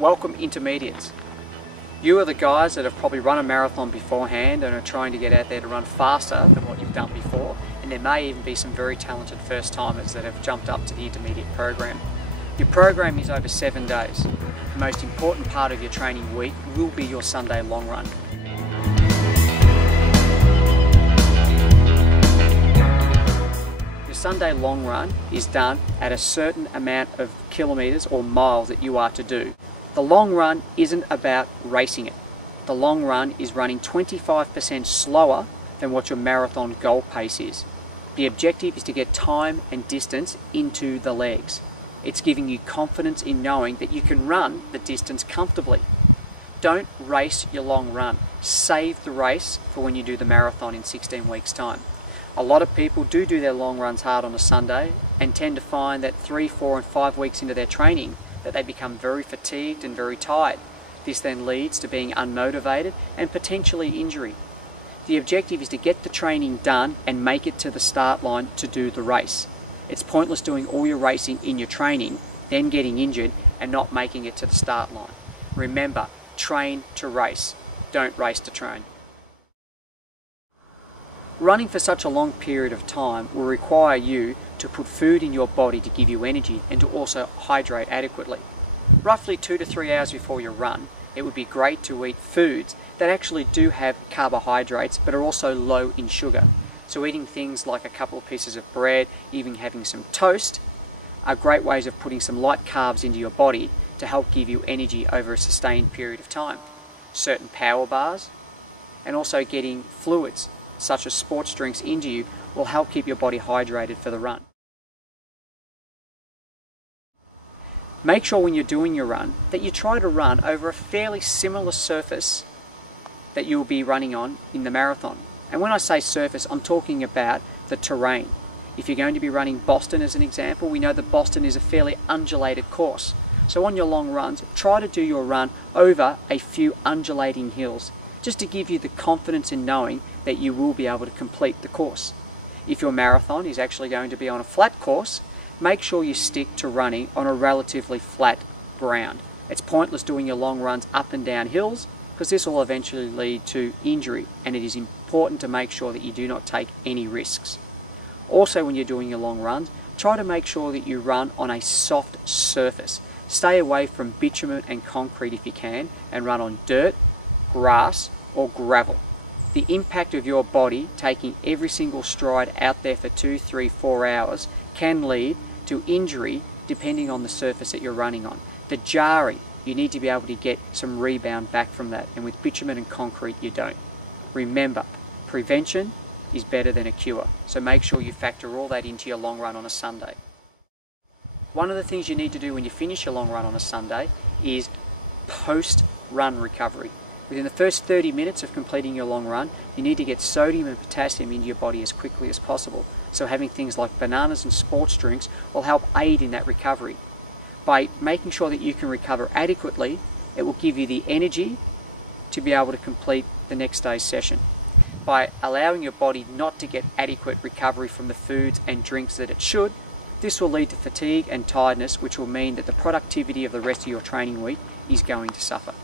Welcome intermediates. You are the guys that have probably run a marathon beforehand and are trying to get out there to run faster than what you've done before, and there may even be some very talented first timers that have jumped up to the intermediate program. Your program is over 7 days. The most important part of your training week will be your Sunday long run. Your Sunday long run is done at a certain amount of kilometres or miles that you are to do. The long run isn't about racing it. The long run is running 25% slower than what your marathon goal pace is. The objective is to get time and distance into the legs. It's giving you confidence in knowing that you can run the distance comfortably. Don't race your long run. Save the race for when you do the marathon in 16 weeks' time. A lot of people do their long runs hard on a Sunday and tend to find that 3, 4 and 5 weeks into their training that they become very fatigued and very tired. This then leads to being unmotivated and potentially injury. The objective is to get the training done and make it to the start line to do the race. It's pointless doing all your racing in your training, then getting injured and not making it to the start line. Remember, train to race, don't race to train. Running for such a long period of time will require you to put food in your body to give you energy and to also hydrate adequately. Roughly 2 to 3 hours before your run, it would be great to eat foods that actually do have carbohydrates but are also low in sugar. So eating things like a couple of pieces of bread, even having some toast, are great ways of putting some light carbs into your body to help give you energy over a sustained period of time. Certain power bars and also getting fluids such as sports drinks into you will help keep your body hydrated for the run. Make sure when you're doing your run that you try to run over a fairly similar surface that you'll be running on in the marathon. And when I say surface, I'm talking about the terrain. If you're going to be running Boston as an example, we know that Boston is a fairly undulated course. So on your long runs, try to do your run over a few undulating hills, just to give you the confidence in knowing that you will be able to complete the course. If your marathon is actually going to be on a flat course, make sure you stick to running on a relatively flat ground. It's pointless doing your long runs up and down hills because this will eventually lead to injury, and it is important to make sure that you do not take any risks. Also, when you're doing your long runs, try to make sure that you run on a soft surface. Stay away from bitumen and concrete if you can, and run on dirt, grass or gravel. The impact of your body taking every single stride out there for 2, 3, 4 hours can lead to injury depending on the surface that you're running on. The jarring, you need to be able to get some rebound back from that, and with bitumen and concrete you don't. Remember, prevention is better than a cure, so make sure you factor all that into your long run on a Sunday. One of the things you need to do when you finish your long run on a Sunday is post-run recovery. Within the first 30 minutes of completing your long run, you need to get sodium and potassium into your body as quickly as possible. So having things like bananas and sports drinks will help aid in that recovery. By making sure that you can recover adequately, it will give you the energy to be able to complete the next day's session. By allowing your body not to get adequate recovery from the foods and drinks that it should, this will lead to fatigue and tiredness, which will mean that the productivity of the rest of your training week is going to suffer.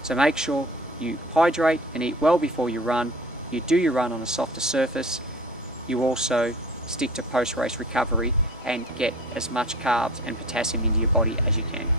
So make sure you hydrate and eat well before you run. You do your run on a softer surface. You also stick to post-race recovery and get as much carbs and potassium into your body as you can.